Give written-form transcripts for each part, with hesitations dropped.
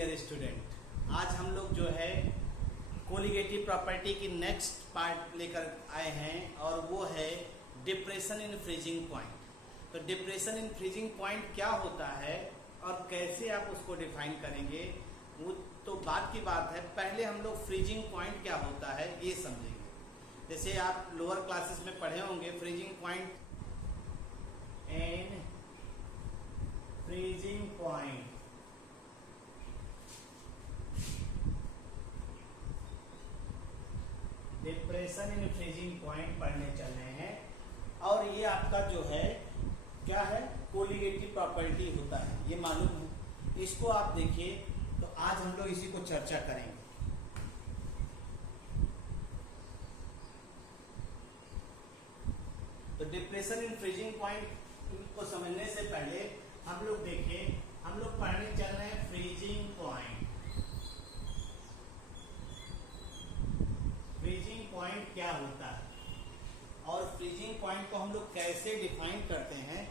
Dear student, आज हम लोग जो है कोलिगेटिव प्रॉपर्टी की नेक्स्ट पार्ट लेकर आए हैं और वो है डिप्रेशन इन फ्रीजिंग पॉइंट। तो डिप्रेशन इन फ्रीजिंग पॉइंट क्या होता है और कैसे आप उसको डिफाइन करेंगे वो तो बात की बात है। पहले हम लोग फ्रीजिंग पॉइंट क्या होता है ये समझेंगे। जैसे आप लोअर क्लासेस में पढ़े होंगे freezing point and freezing point depression in freezing point पढ़ने चल रहे हैं और ये आपका जो है क्या है कोलिगेटिव प्रॉपर्टी होता है, ये मालूम है। इसको आप देखिए तो आज हम लोग इसी को चर्चा करेंगे। तो डिप्रेशन इन फ्रीजिंग पॉइंट को समझने से पहले हम लोग देखें, हम लोग पढ़ने चल रहे हैं फ्रीजिंग पॉइंट। फ्रीजिंग पॉइंट क्या होता है और फ्रीजिंग पॉइंट को हम लोग कैसे डिफाइन करते हैं,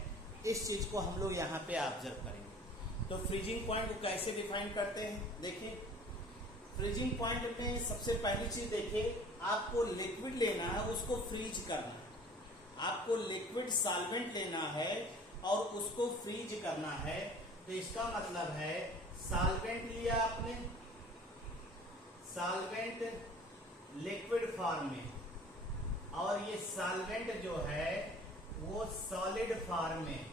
इस चीज को हम लोग यहाँ पे ऑब्जर्व करेंगे। तो फ्रीजिंग पॉइंट को कैसे डिफाइन करते हैं, देखिए फ्रीजिंग पॉइंट में सबसे पहली चीज देखिए, आपको लिक्विड लेना है, उसको फ्रीज करना है। आपको लिक्विड सॉल्वेंट लेना है और उसको फ्रीज करना है। तो इसका मतलब है सॉल्वेंट लिया आपने, सॉल्वेंट लिक्विड फॉर्म में, और ये सॉल्वेंट जो है वो सॉलिड फॉर्म में,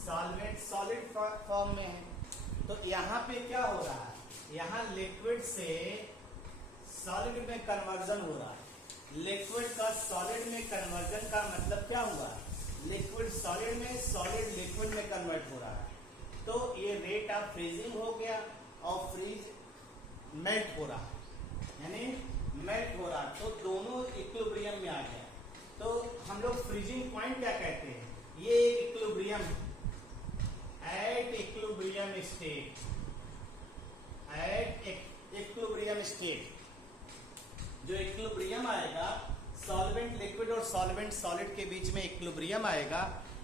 सॉल्वेंट सॉलिड फॉर्म में है। तो यहाँ पे क्या हो रहा है, यहाँ लिक्विड से सॉलिड में कन्वर्जन हो रहा है। लिक्विड का सॉलिड में कन्वर्जन का मतलब क्या हुआ, लिक्विड सॉलिड में, सॉलिड लिक्विड में कन्वर्ट हो रहा है। तो ये रेट ऑफ फ्रीजिंग हो गया और फ्रीज मेल्ट हो रहा है, यानी मेल्ट हो रहा, तो दोनों इक्विलिब्रियम में आ गया। तो हम लोग फ्रीजिंग पॉइंट क्या कहते हैं, ये equilibrium at equilibrium state, at equilibrium state. जो इक्विलिब्रियम आएगा सॉल्वेंट लिक्विड और सॉल्वेंट सॉलिड के बीच में इक्विलिब्रियम आएगा,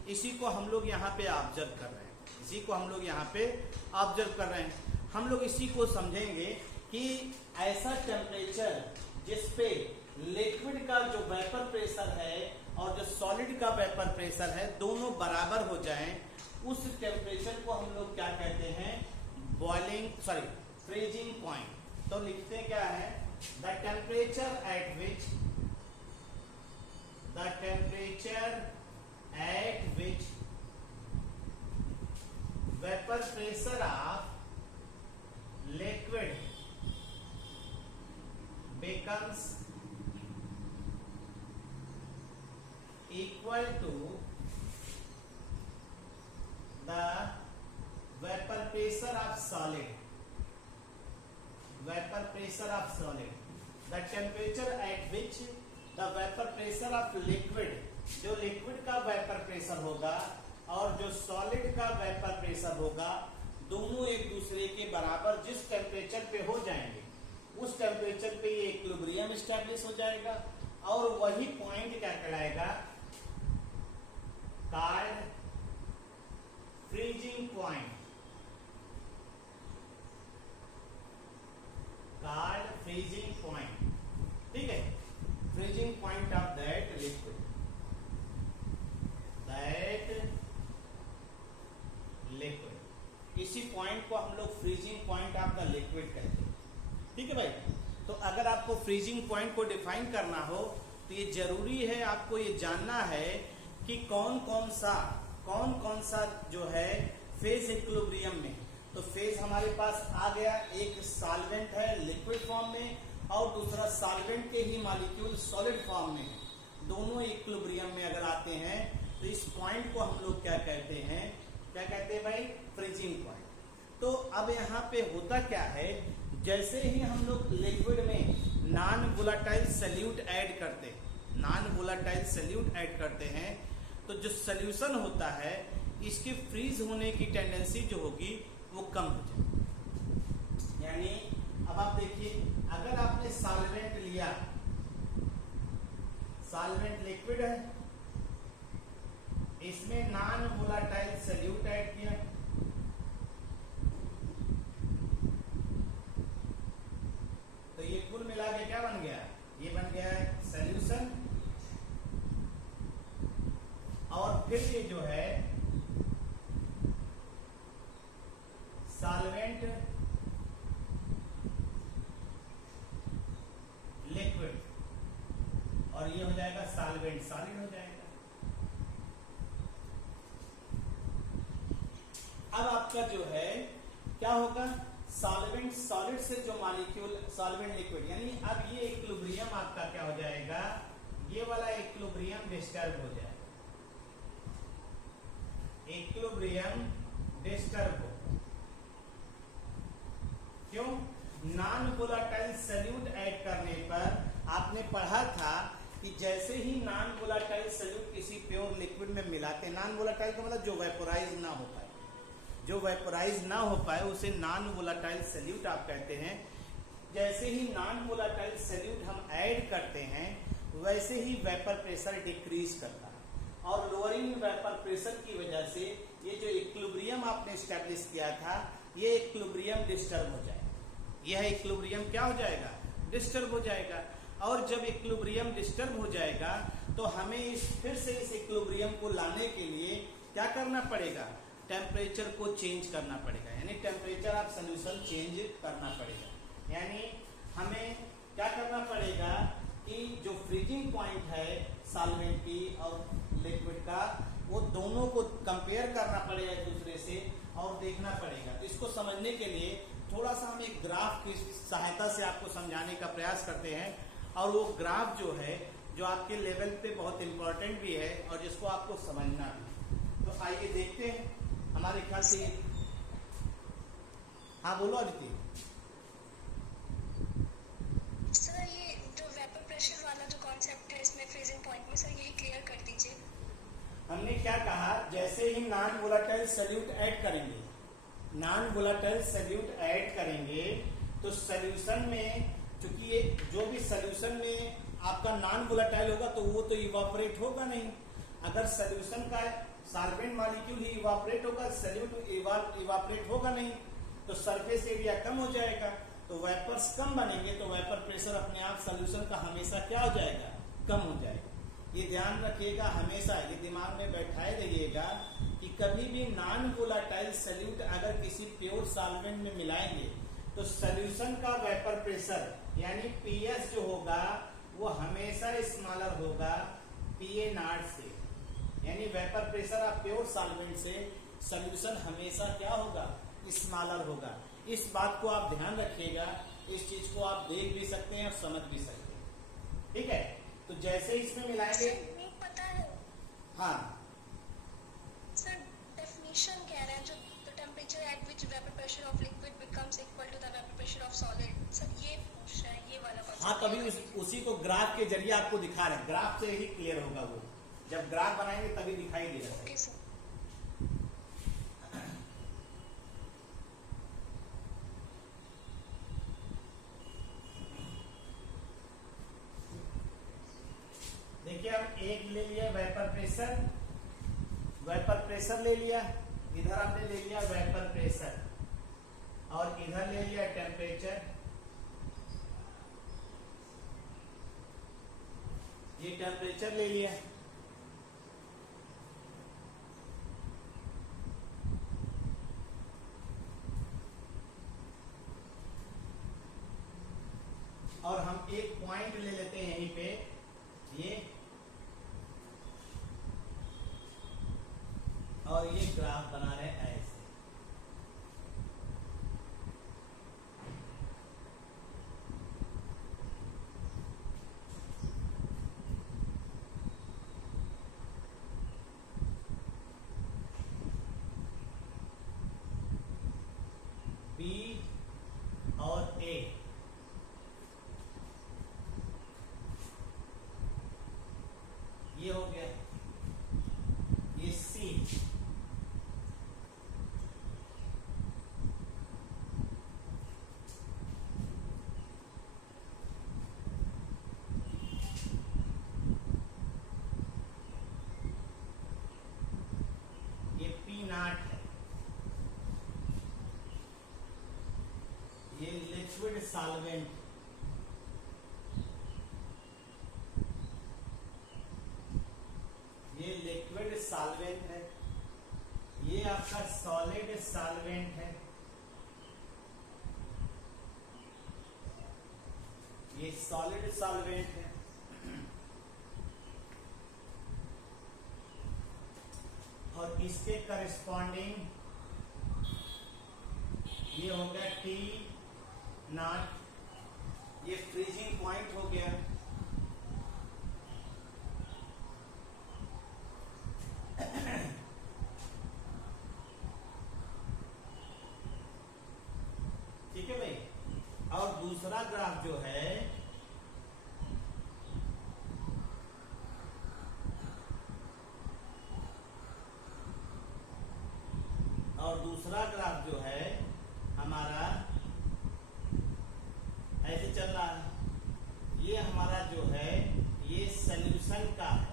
इसी को हम लोग यहाँ पे ऑब्जर्व कर रहे हैं, इसी को हम लोग यहाँ पे ऑब्जर्व कर रहे हैं। हम लोग इसी को समझेंगे कि ऐसा टेम्परेचर जिसपे लिक्विड का जो वेपर प्रेशर है और जो सॉलिड का वेपर प्रेशर है दोनों बराबर हो जाएं, उस टेम्परेचर को हम लोग क्या कहते हैं, फ्रीजिंग पॉइंट। तो लिखते क्या है, the temperature eight which vapour pressure of liquid becomes equal to the vapor pressure of solid, vapor pressure of solid, the temperature at which the vapor pressure of liquid, जो liquid का vapour pressure होगा और जो solid का vapour pressure होगा, दोनों एक दूसरे के बराबर जिस टेम्परेचर पे हो जाएंगे उस टेम्परेचर पे ये इक्विलिब्रियम एस्टैब्लिश हो जाएगा और वही पॉइंट क्या कहलाएगा, called freezing point, called freezing point. ठीक है, freezing point of that liquid, इसी पॉइंट को हम लोग freezing point of the liquid कहते हैं। ठीक है भाई, तो अगर आपको फ्रीजिंग पॉइंट को डिफाइन करना हो तो ये जरूरी है, आपको ये जानना है कि कौन कौन सा जो है फेज इक्विलिब्रियम में। तो फेज हमारे पास आ गया, एक सॉल्वेंट है लिक्विड फॉर्म में और दूसरा सॉल्वेंट के ही मॉलिक्यूल सॉलिड फॉर्म में है। दोनों इक्विलिब्रियम में अगर आते हैं तो इस पॉइंट को हम लोग क्या कहते हैं, क्या कहते हैं भाई, फ्रीजिंग पॉइंट। तो अब यहाँ पे होता क्या है, जैसे ही हम लोग लिक्विड में नॉन वोलेटाइल सॉल्यूट ऐड करते हैं, नॉन वोलेटाइल सॉल्यूट ऐड करते हैं, तो जो सोल्यूशन होता है इसके फ्रीज होने की टेंडेंसी जो होगी वो कम हो जाएगी। यानी अब आप देखिए, अगर आपने सॉल्वेंट लिया, सॉल्वेंट लिक्विड है, इसमें नॉन वोलेटाइल सॉल्यूट ऐड किया, अब आपका जो है क्या होगा, सॉल्वेंट सॉलिड से जो मॉलिक्यूल सॉल्वेंट लिक्विड, यानी अब ये इक्विलिब्रियम आपका क्या हो जाएगा, ये वाला इक्विलिब्रियम डिस्टर्ब हो जाएगा, इक्विलिब्रियम डिस्टर्ब हो। क्यों? नॉन वोलेटाइल सॉल्यूट ऐड करने पर आपने पढ़ा था कि जैसे ही नॉन वोलेटाइल सॉल्यूट किसी प्योर लिक्विड में मिलाते, नॉन वोलेटाइल का मतलब जो वेपोराइज ना हो पाए, जो वेपोराइज ना हो पाए उसे नॉन वोलेटाइल सॉल्यूट आप कहते हैं। जैसे ही नॉन वोलेटाइल सॉल्यूट हम ऐड करते हैं वैसे ही वेपर प्रेशर डिक्रीज करता है, और लोअरिंग वेपर प्रेशर की वजह से ये जो इक्विलिब्रियम आपने स्टैब्लिश किया था ये इक्विलिब्रियम डिस्टर्ब हो जाएगा, यह इक्विलिब्रियम क्या हो जाएगा, डिस्टर्ब हो जाएगा। और जब इक्विलिब्रियम डिस्टर्ब हो जाएगा तो हमें फिर से इस इक्विलिब्रियम को लाने के लिए क्या करना पड़ेगा, टेम्परेचर को चेंज करना पड़ेगा, यानी टेम्परेचर ऑफ सॉल्यूशन चेंज करना पड़ेगा। यानी हमें क्या करना पड़ेगा कि जो फ्रीजिंग पॉइंट है सॉल्वेंट की और लिक्विड का, वो दोनों को कंपेयर करना पड़ेगा एक दूसरे से और देखना पड़ेगा। तो इसको समझने के लिए थोड़ा सा हम एक ग्राफ की सहायता से आपको समझाने का प्रयास करते हैं, और वो ग्राफ जो है जो आपके लेवल पे बहुत इंपॉर्टेंट भी है और जिसको आपको समझना भी। तो आइए देखते हैं, हमारे ख्याल से, हाँ बोलो अदिति। सर ये जो वेपर प्रेशर वाला जो कॉन्सेप्ट है इसमें फ्रीजिंग पॉइंट में, सर यही क्लियर कर दीजिए। हमने क्या कहा, जैसे ही नॉन वोलेटाइल सॉल्यूट ऐड करेंगे, नॉन वोलेटाइल सॉल्यूट ऐड करेंगे तो सॉल्यूशन में, चूंकि ये जो भी सॉल्यूशन में आपका नॉन वोलेटाइल होगा तो वो तो इवापोरेट होगा नहीं। अगर सॉल्यूशन का सॉल्वेंट मॉलिक्यूल ही इवापोरेट होगा, सॉल्यूट इवापोरेट होगा नहीं, तो सरफेस एरिया कम हो जाएगा, तो वेपर्स कम बनेंगे, तो वेपर प्रेशर अपने आप सॉल्यूशन का हमेशा क्या हो जाएगा, कम हो जाएगा। ये ध्यान रखिएगा, हमेशा ये दिमाग में बैठाए रहिएगा कि कभी भी नॉन वोलेटाइल सॉल्यूट अगर किसी प्योर सॉल्वेंट में मिलाएंगे तो सॉल्यूशन का वेपर प्रेशर यानी पीएस जो होगा वो हमेशा स्मॉलर होगा पीए नॉट से, यानी vapour pressure of pure solvent से सॉल्यूशन हमेशा क्या होगा, स्मॉलर होगा। इस बात को आप ध्यान रखिएगा, इस चीज को आप देख भी सकते हैं और समझ भी सकते हैं, ठीक है। तो जैसे इसमें मिलाएंगे, पता है, हाँ सर डेफिनेशन कह रहे हैं जो the temperature at which vapour pressure of liquid becomes equal to the vapour pressure of solid, sir ये पूछ रहा है, ये वाला कॉन्सेप्ट। हाँ, तभी उसी को ग्राफ के जरिए आपको दिखा रहे हैं, ग्राफ से ही क्लियर होगा वो, जब ग्राफ बनाएंगे तभी दिखाई देगा। Okay sir. देखिए अब एक ले लिया वेपर प्रेशर, वेपर प्रेशर ले लिया, इधर आपने ले लिया वेपर प्रेशर और इधर ले लिया टेम्परेचर, ये टेम्परेचर ले लिया। और हम एक पॉइंट ले लेते हैं यहीं पे, ये और ये ग्राफ बना रहे हैं ऐसे। बी और ए, ये हो गया, ये सी, ये पी नॉट है, ये लिक्विड सॉल्वेंट, ये लिक्विड सॉल्वेंट है, ये आपका सॉलिड सॉल्वेंट है, ये सॉलिड सॉल्वेंट है, और इसके करस्पॉन्डिंग हो गया टी नॉट, ये फ्रीजिंग पॉइंट हो गया। ठीक है भाई। और दूसरा ग्राफ जो है हमारा ऐसे चल रहा है। ये हमारा जो है ये सॉल्यूशन का है,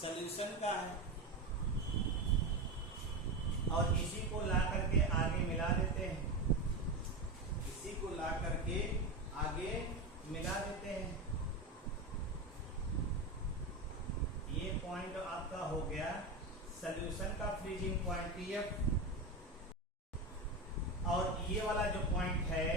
सॉल्यूशन का है। और इसी को ला करके आगे मिला देते हैं, इसी को ला करके आगे मिला देते हैं। ये पॉइंट आपका हो गया सॉल्यूशन का फ्रीजिंग पॉइंट TF, और ये वाला जो पॉइंट है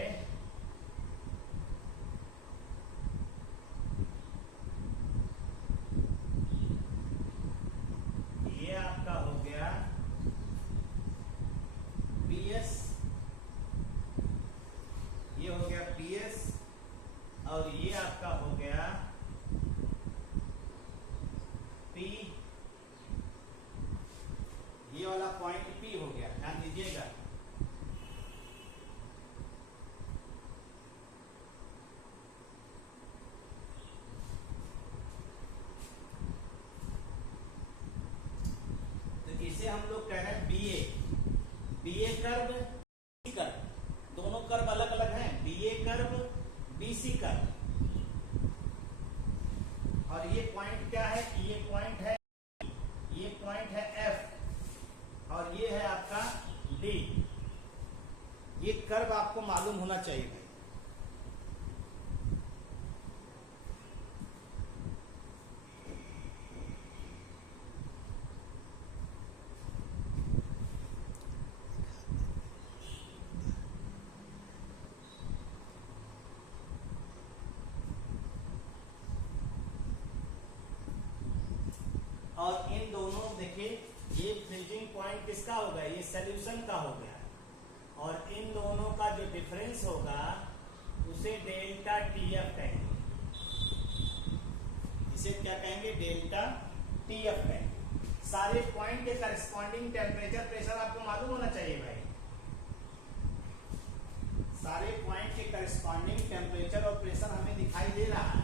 ये आपका हो गया PS, ये हो गया PS, और ये आपका हो गया P, ये वाला पॉइंट P हो गया, ध्यान दीजिएगा। तो इसे हम लोग कह रहे हैं BA कर्व, BC कर्व, दोनों कर्व अलग अलग हैं। BA कर्व, BC कर्व, और ये पॉइंट क्या है? ये पॉइंट है F, और ये है आपका D। ये कर्व आपको मालूम होना चाहिए भाई। और इन दोनों देखिए, ये फ्रीजिंग पॉइंट किसका हो गया? ये सॉल्यूशन का हो गया। और इन दोनों का जो डिफरेंस होगा उसे डेल्टा TF कहेंगे। इसे क्या कहेंगे? डेल्टा TF कहेंगे। सारे पॉइंट के करस्पॉन्डिंग टेम्परेचर प्रेशर आपको मालूम होना चाहिए भाई। सारे पॉइंट के करस्पॉन्डिंग टेम्परेचर और प्रेशर हमें दिखाई दे रहा है,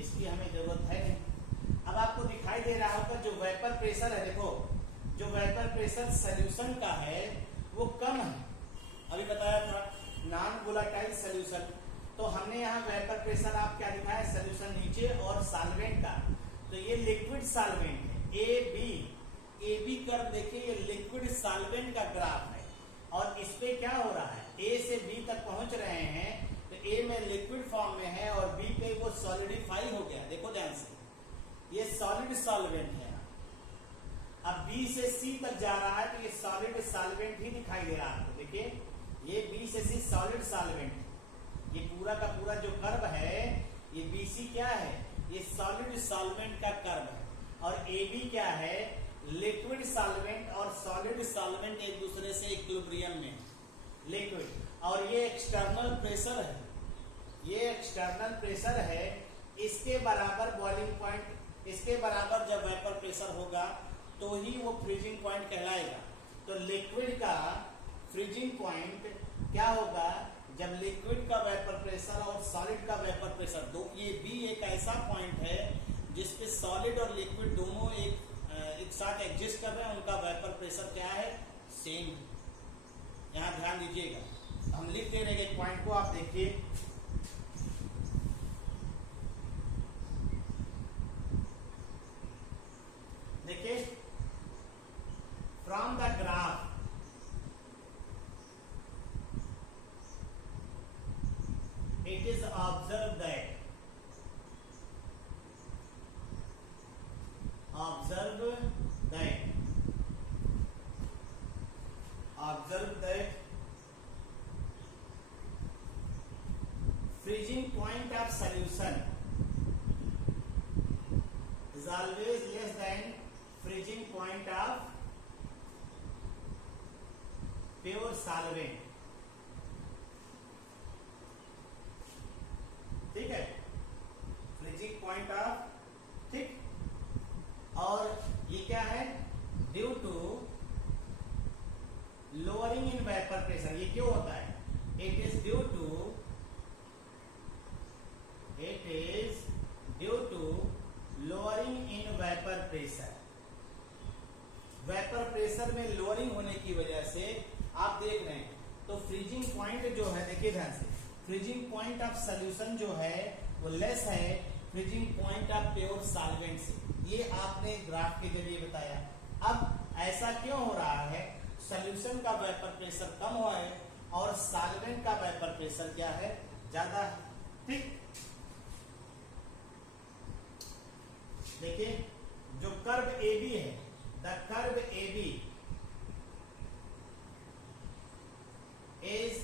इसकी हमें जरूरत है नहीं। अब आपको दिखाई दे रहा होगा जो वेपर प्रेशर है, देखो जो वेपर प्रेशर सॉल्यूशन का है वो कम है। अभी बताया था नॉन वोलेटाइल सॉल्यूशन, तो हमने यहाँ वेपर प्रेशर आप क्या दिखाया? सॉल्यूशन नीचे और सॉल्वेंट का। तो ये लिक्विड सॉल्वेंट है AB कर्व देखिए, ये लिक्विड सॉल्वेंट का ग्राफ है। और इस पे क्या हो रहा है? A से B तक पहुंच रहे हैं, तो A में लिक्विड फॉर्म में है और B पे वो सॉलिडिफाई हो गया। देखो ध्यान से, ये सॉलिड सॉल्वेंट है। अब B से C तक जा रहा है तो ये सॉलिड सॉल्वेंट ही दिखाई दे रहा है आपको। देखिए ये B से C सॉलिड सॉल्वेंट, ये पूरा का पूरा जो कर्व है ये BC क्या है? ये सॉलिड सॉल्वेंट का कर्व है। और AB क्या है? लिक्विड सॉल्वेंट और सॉलिड सॉल्वेंट एक दूसरे से इक्विलिब्रियम में लिक्विड। और ये एक्सटर्नल प्रेशर है, ये एक्सटर्नल प्रेशर है। इसके बराबर बॉइलिंग पॉइंट, इसके बराबर जब वेपर प्रेशर होगा तो ही वो फ्रीजिंग पॉइंट कहलाएगा। तो लिक्विड का फ्रीजिंग पॉइंट क्या होगा? जब लिक्विड का वेपर प्रेशर और सॉलिड का वेपर प्रेशर दो, ये भी एक ऐसा पॉइंट है जिसपे सॉलिड और लिक्विड दोनों एक साथ एग्जिस्ट कर रहे हैं, उनका वेपर प्रेशर क्या है? सेम। यहाँ ध्यान दीजिएगा, हम लिख दे रहे हैं एक पॉइंट को, आप देखिए। देखिए from the graph it is observed that freezing point of solution is always less than freezing point of pure solvent, ठीक है, फ्रीजिंग पॉइंट ऑफ, ठीक। और ये क्या है, due to lowering in vapour pressure, ये क्यों होता है, it is due to lowering in vapour pressure. Vapour pressure में लोअरिंग होने की वजह से आप देख रहे हैं, तो फ्रीजिंग पॉइंट जो है, देखिए ध्यान से, फ्रीजिंग पॉइंट ऑफ सोल्यूशन जो है वो लेस है freezing point of pure solvent से। ये आपने ग्राफ के जरिए बताया। अब ऐसा क्यों हो रहा है, सोल्यूशन का वेपर प्रेशर कम हुआ है और सॉल्वेंट का वेपर प्रेशर क्या है, ज्यादा है, ठीक। देखिए जो कर्व AB है, the curve AB is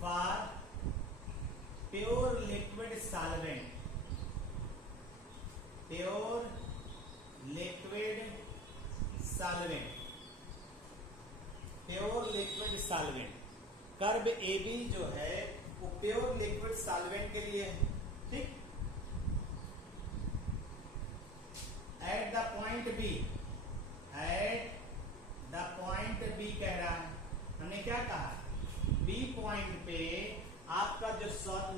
for pure liquid solvent, pure liquid solvent, pure liquid solvent. Curve AB जो है वो प्योर लिक्विड सॉल्वेंट के लिए है, ठीक। At the point B, at the point B कह रहा है, हमने क्या कहा, B पॉइंट पे आपका जो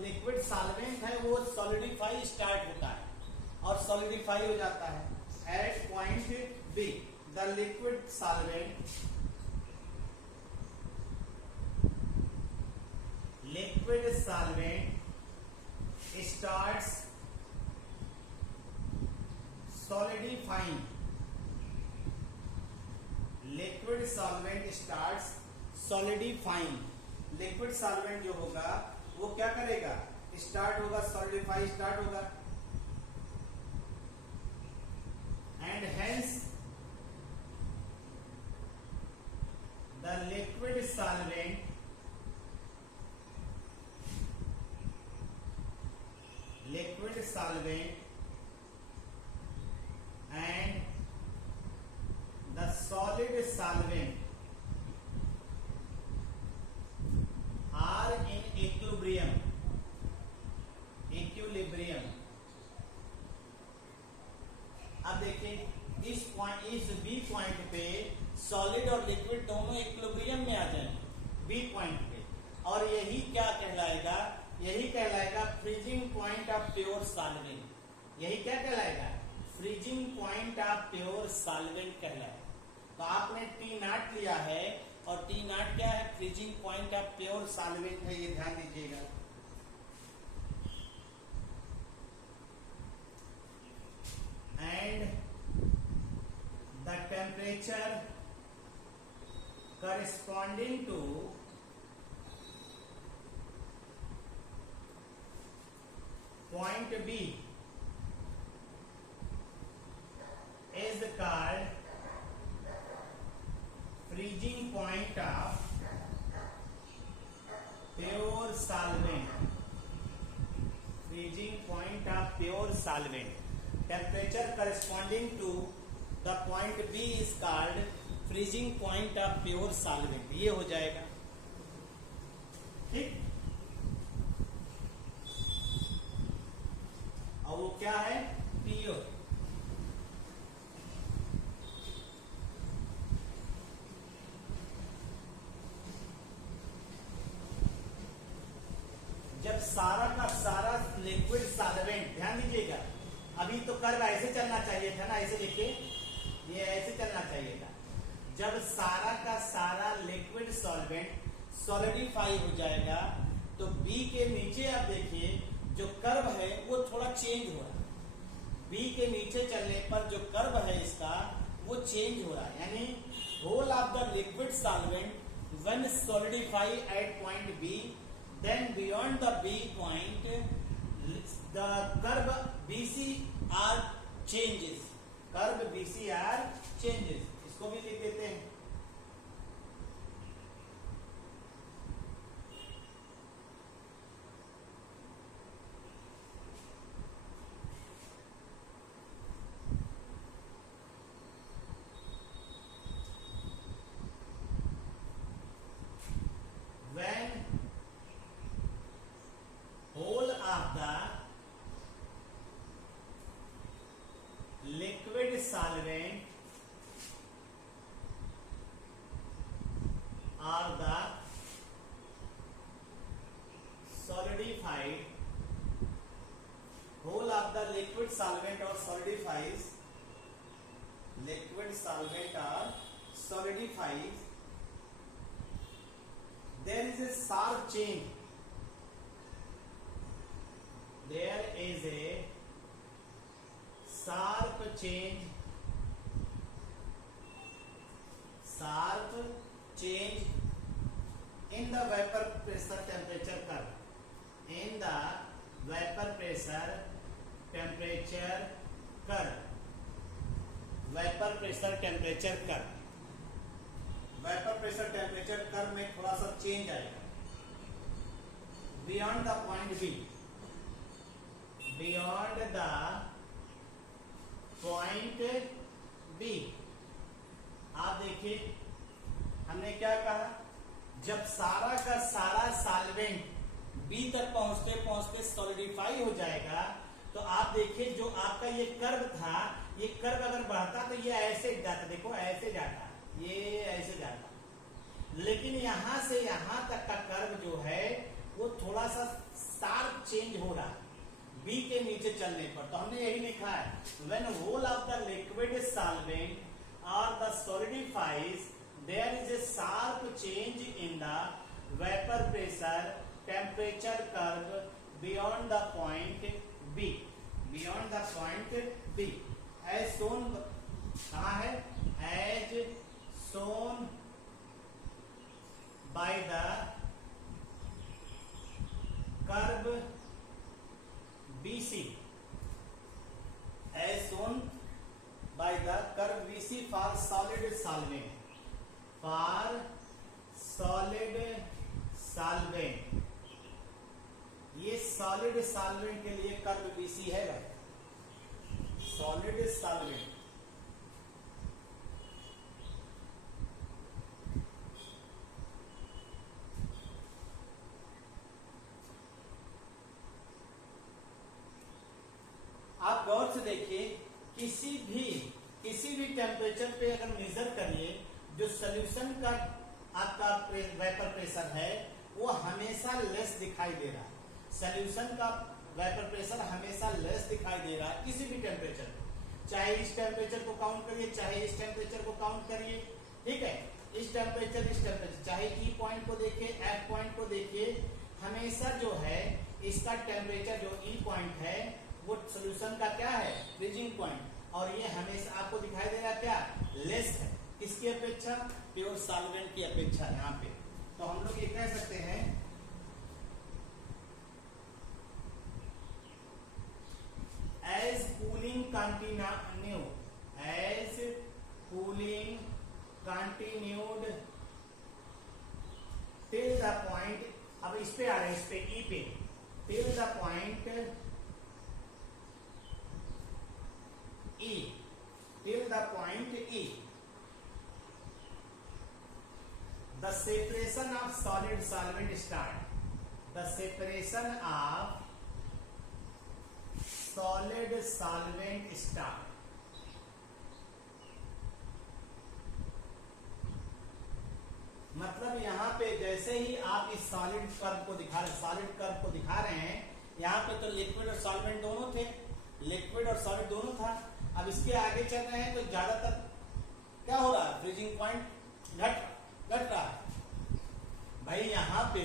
लिक्विड सॉल्वेंट है वो सॉलिडिफाई स्टार्ट होता है और सॉलिडिफाई हो जाता है। At point B the liquid solvent, liquid solvent starts solidifying, liquid solvent starts solidifying. Liquid solvent जो होगा वो क्या करेगा, स्टार्ट होगा, सॉलिडिफाई स्टार्ट होगा, and hence the liquid solvent, liquid solvent and the solid solvent are in equilibrium, अब देखिए इस B पॉइंट पे सॉलिड और लिक्विड दोनों इक्विलिब्रियम में आ जाएंगे B पॉइंट पे, और यही क्या कहलाएगा, यही कहलाएगा freezing point of pure solvent. यही क्या कहलाएगा, freezing point of pure solvent कहलाएगा। तो आपने T0 लिया है और T0 क्या है, freezing point of pure solvent है, ये ध्यान दीजिएगा। And the temperature corresponding two point B is called freezing point of pure solvent, freezing point of pure solvent, temperature corresponding to the point B is called freezing point of pure solvent। ये हो जाएगा, ठीक। और वो क्या है, pure. जब सारा का सारा लिक्विड सॉल्वेंट, ध्यान दीजिएगा, अभी तो कर्व ऐसे चलना चाहिए था ना, ऐसे देखिए, ये ऐसे चलना चाहिए था। जब सारा का सारा लिक्विड सॉल्वेंट सॉलिडिफाई हो जाएगा तो B के नीचे आप देखिए जो कर्व है वो थोड़ा चेंज हो रहा है। B के नीचे चलने पर जो कर्व है इसका वो चेंज हो रहा है, यानी whole of the liquid solvent when solidify at point B, then beyond the B point the curve BC are changes, curve BC are changes, इसको भी लिख देते हैं। solvent are the solidified whole of the liquid solvent or solidifies liquid solvent or solidifies there is a sharp change there is a sharp change in the vapor pressure temperature curve in the vapor pressure temperature curve vapor pressure temperature curve vapor pressure temperature curve में थोड़ा सा change आएगा beyond the point B beyond the point B आप देखिए हमने क्या कहा जब सारा का सारा सॉल्वेंट बी तक पहुंचते पहुंचते सॉलिडिफाई हो जाएगा तो आप देखिए जो आपका ये कर्व था ये कर्व अगर बढ़ता तो ये ऐसे जाता देखो ऐसे जाता ये ऐसे जाता लेकिन यहां से यहां तक का कर्व जो है वो थोड़ा सा शार्प चेंज हो रहा है बी के नीचे चलने पर तो हमने यही लिखा है when whole of the liquid solvent और the solidifies there is a sharp change in the vapour pressure temperature curve beyond the point B beyond the point B as shown कहां है as shown by the curve BC as shown by the curve BC for solid solvent ये solid solvent के लिए curve BC है भाई solid solvent आप गौर से देखिए किसी भी टेम्परेचर पे अगर मेजर करिए जो सोल्यूशन का आपका वेपर प्रेशर है वो हमेशा लेस दिखाई दे रहा है सोल्यूशन का वेपर प्रेशर हमेशा लेस दिखाई दे रहा है किसी भी टेम्परेचर चाहे इस टेम्परेचर को काउंट करिए चाहे इस टेम्परेचर को काउंट करिए ठीक है इस टेम्परेचर चाहे ई पॉइंट को देखिए एफ पॉइंट को देखिए हमेशा जो है इसका टेम्परेचर जो ई पॉइंट है वो सोल्यूशन का क्या है फ्रीजिंग पॉइंट और ये हमेशा आपको दिखाई दे रहा क्या लेस है किसकी अपेक्षा प्योर सॉल्वेंट की अपेक्षा यहाँ पे तो हम लोग ये कह सकते हैं as cooling continued till the point अब इस पे आ रहे हैं इस पे ई पे till the point E till the point E the separation of solid solvent start the separation of solid solvent start मतलब यहाँ पे जैसे ही आप इस सॉलिड कर्व को दिखा रहे हैं यहाँ पे तो लिक्विड और सॉल्वेंट दोनों थे लिक्विड और सॉलिड दोनों था अब इसके आगे चल रहे हैं तो ज्यादातर क्या हो रहा है फ्रीजिंग पॉइंट घट रहा है भाई यहाँ पे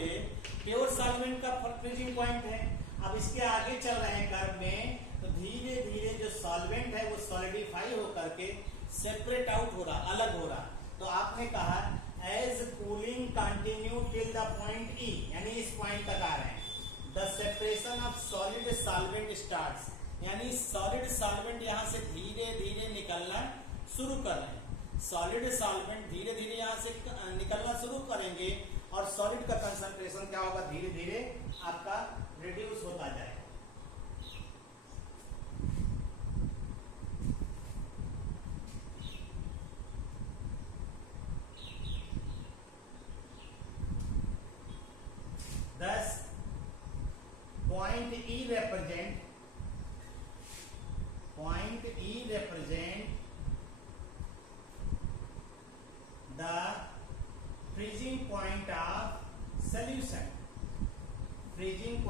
प्योर सॉल्वेंट का फ्रीजिंग पॉइंट है अब इसके आगे चल रहे हैं कर्व में तो धीरे धीरे जो सॉल्वेंट है वो सॉलिडिफाई होकर के सेपरेट आउट हो रहा अलग हो रहा तो आपने कहा as cooling continue till the point E यानी इस पॉइंट तक आ रहे हैं the separation of solid solvent starts यानी सॉलिड सॉल्वेंट यहाँ से धीरे धीरे निकलना शुरू कर रहे हैं सॉलिड सॉल्वेंट धीरे धीरे यहाँ से निकलना शुरू करेंगे और सॉलिड का कंसंट्रेशन क्या होगा धीरे धीरे आपका रिड्यूस होता जाएगा Thus, point E represent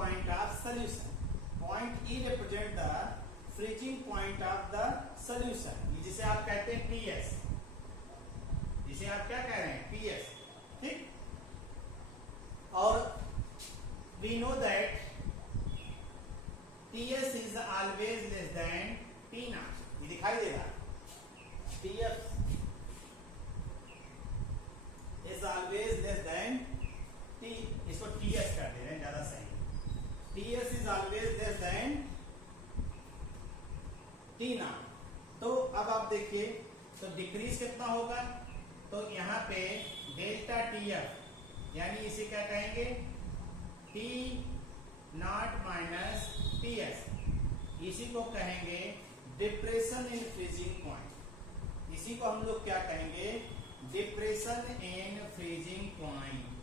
point of solution. Point E represent the freezing point of the solution, जिसे आप कहते हैं PS, जिसे आप क्या कह रहे हैं PS, ठीक। और we know that TS is always less than T naught, ये दिखाई देगा, TS is always less than T, इसको TS कर दे रहे हैं ज्यादा सही, TS is always less than T naught। तो अब आप देखिए तो डिक्रीज कितना होगा, तो यहाँ पे डेल्टा TF यानी इसे क्या कहेंगे T naught माइनस TS, इसी को कहेंगे डिप्रेशन इन फ्रीजिंग पॉइंट, इसी को हम लोग क्या कहेंगे depression in freezing point.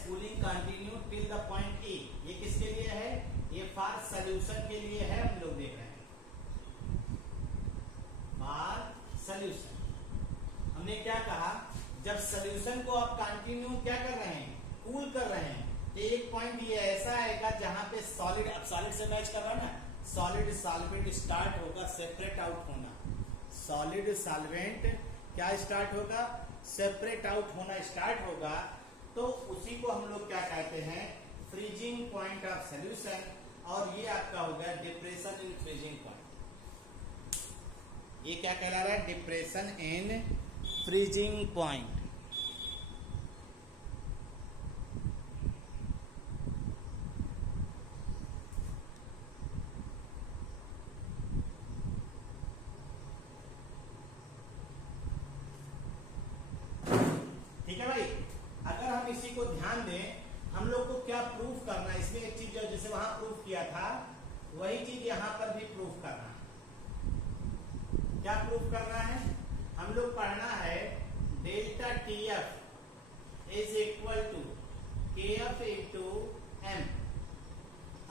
Cooling continue till the point A, ये किसके लिए है, ये फॉर सॉल्यूशन के लिए है, हम लोग देख रहे हैं फॉर सॉल्यूशन। हमने क्या कहा, जब सॉल्यूशन को आप कंटिन्यू क्या कर रहे हैं कूल कर रहे हैं, तो एक पॉइंट ये ऐसा आएगा जहां पे सॉलिड, अब सॉलिड से मैच कर रहा है ना, सॉलिड सॉल्वेंट स्टार्ट होगा सेपरेट आउट होना, सॉलिड सॉल्वेंट क्या स्टार्ट होगा, सेपरेट आउट होना स्टार्ट होगा, तो उसी को हम लोग क्या कहते हैं फ्रीजिंग पॉइंट ऑफ सॉल्यूशन, और ये आपका हो गया डिप्रेशन इन फ्रीजिंग पॉइंट। ये क्या कहला रहा है डिप्रेशन इन फ्रीजिंग पॉइंट। ठीक है भाई, अगर हम इसी को ध्यान दें, हम लोग को क्या प्रूफ करना है, इसमें एक चीज जैसे वहां प्रूफ किया था वही चीज यहां पर भी प्रूफ करना है। क्या प्रूफ करना है, हम लोग पढ़ना है delta TF is equal to KF into M।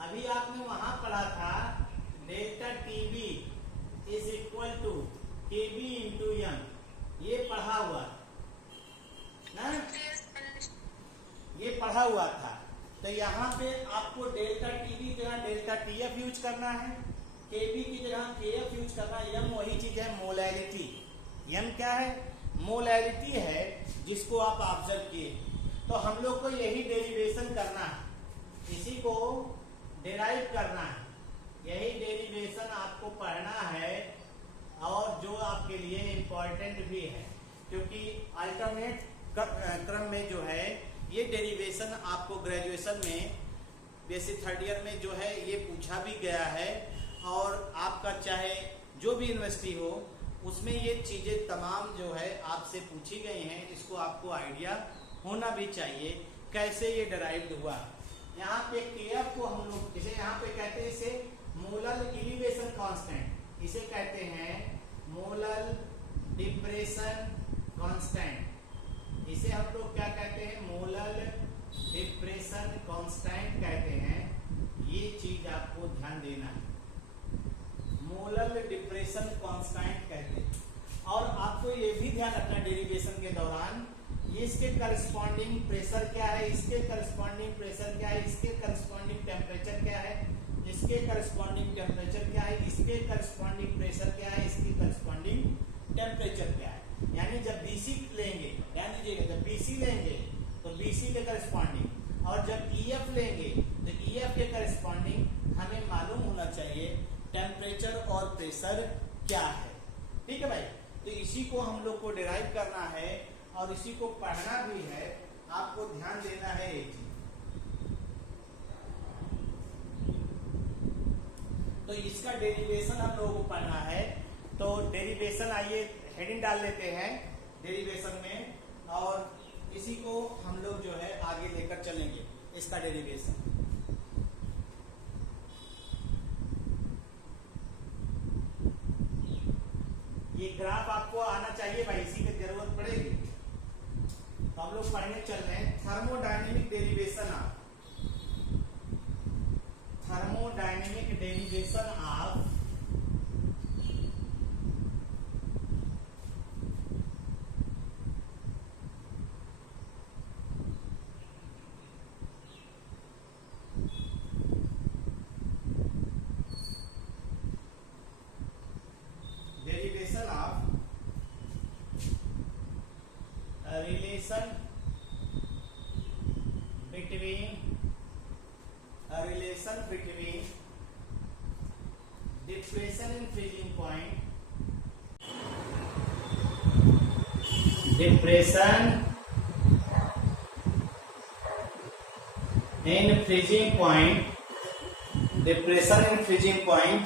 अभी आपने वहां पढ़ा था delta TB is equal to KB into M, ये पढ़ा हुआ ना, ये पढ़ा हुआ था। तो यहाँ पे आपको डेल्टा TB की जगह डेल्टा TF यूज करना है, KB की जगह KF यूज करना है। M वही चीज है मोलैलिटी, M क्या है मोलैलिटी है, जिसको आप ऑब्जर्व किए। तो हम लोग को यही डेरिवेशन करना है, इसी को डेराइव करना है, यही डेरिवेशन आपको पढ़ना है, और जो आपके लिए इम्पोर्टेंट भी है, क्योंकि अल्टरनेट क्रम में जो है ये डेरिवेशन आपको ग्रेजुएशन में बेसिक थर्ड ईयर में जो है ये पूछा भी गया है, और आपका चाहे जो भी यूनिवर्सिटी हो उसमें ये चीजें तमाम जो है आपसे पूछी गई हैं, इसको आपको आइडिया होना भी चाहिए कैसे ये डिराइव्ड हुआ। यहाँ पे KF को हम लोग इसे यहाँ पे कहते हैं इसे मोलर एलिवेशन कांस्टेंट, इसे कहते हैं मोलर डिप्रेशन कांस्टेंट, इसे हम लोग क्या कहते हैं मोलर डिप्रेशन कांस्टेंट कहते हैं। ये चीज आपको ध्यान देना है, मोलर डिप्रेशन कांस्टेंट कहते हैं। और आपको ये भी ध्यान रखना डेरिवेशन के दौरान, ये इसके करस्पॉन्डिंग प्रेशर क्या है, इसके करस्पॉन्डिंग प्रेशर क्या है, इसके करस्पॉन्डिंग टेम्परेचर क्या है, इसके करस्पॉन्डिंग टेम्परेचर क्या है, इसके करस्पॉन्डिंग प्रेशर क्या है, इसकी करस्पॉन्डिंग टेम्परेचर क्या है। यानी जब BC लेंगे, ध्यान दीजिएगा, जब BC लेंगे तो BC के करस्पॉन्डिंग, और जब EF लेंगे तो EF के करस्पॉन्डिंग हमें मालूम होना चाहिए टेम्परेचर और प्रेशर क्या है। ठीक है भाई, तो इसी को हम लोग को डिराइव करना है और इसी को पढ़ना भी है, आपको ध्यान देना है ये चीज। तो इसका डेरिवेशन हम लोगों को पढ़ना है, तो डेरिवेशन आइए हेडिंग डाल लेते हैं डेरिवेशन में, और इसी को हम लोग जो है आगे लेकर चलेंगे, इसका डेरिवेशन। ये ग्राफ आपको आना चाहिए भाई, इसी की जरूरत पड़ेगी। तो हम लोग पढ़ने चल रहे हैं thermodynamic derivation of relation between depression in freezing point, depression in freezing point, depression in freezing point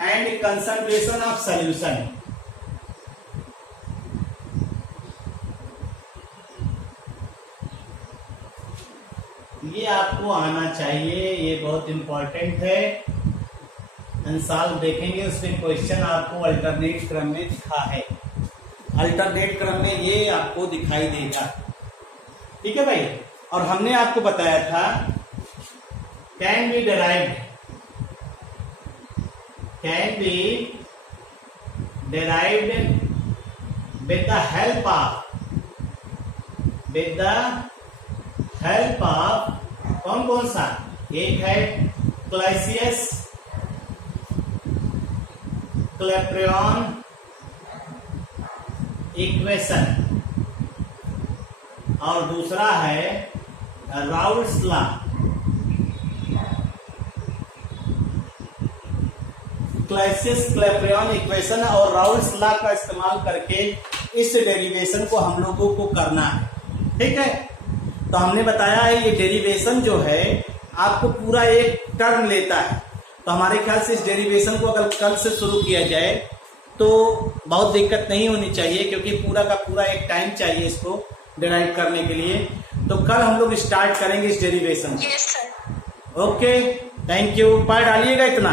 and concentration of solution. ये आपको आना चाहिए, ये बहुत इंपॉर्टेंट है। अंसाल देखेंगे उसमें क्वेश्चन आपको अल्टरनेट क्रम में दिखा है, अल्टरनेट क्रम में ये आपको दिखाई देगा, ठीक है भाई। और हमने आपको बताया था can be derived with the help of कौन कौन सा, एक है क्लैसियस क्लैपेरॉन इक्वेशन और दूसरा है राउल्स लॉ। क्लैसियस क्लैपेरॉन इक्वेशन और राउल्स लॉ का इस्तेमाल करके इस डेरिवेशन को हम लोगों को करना है, ठीक है। तो हमने बताया है ये डेरिवेशन जो है आपको पूरा एक टर्म लेता है। तो हमारे ख्याल से इस डेरिवेशन को अगर कल से शुरू किया जाए तो बहुत दिक्कत नहीं होनी चाहिए, क्योंकि पूरा का पूरा एक टाइम चाहिए इसको डिराइव करने के लिए। तो कल हम लोग स्टार्ट करेंगे इस derivation. Yes sir. Okay, thank you. पढ़ डालिएगा इतना।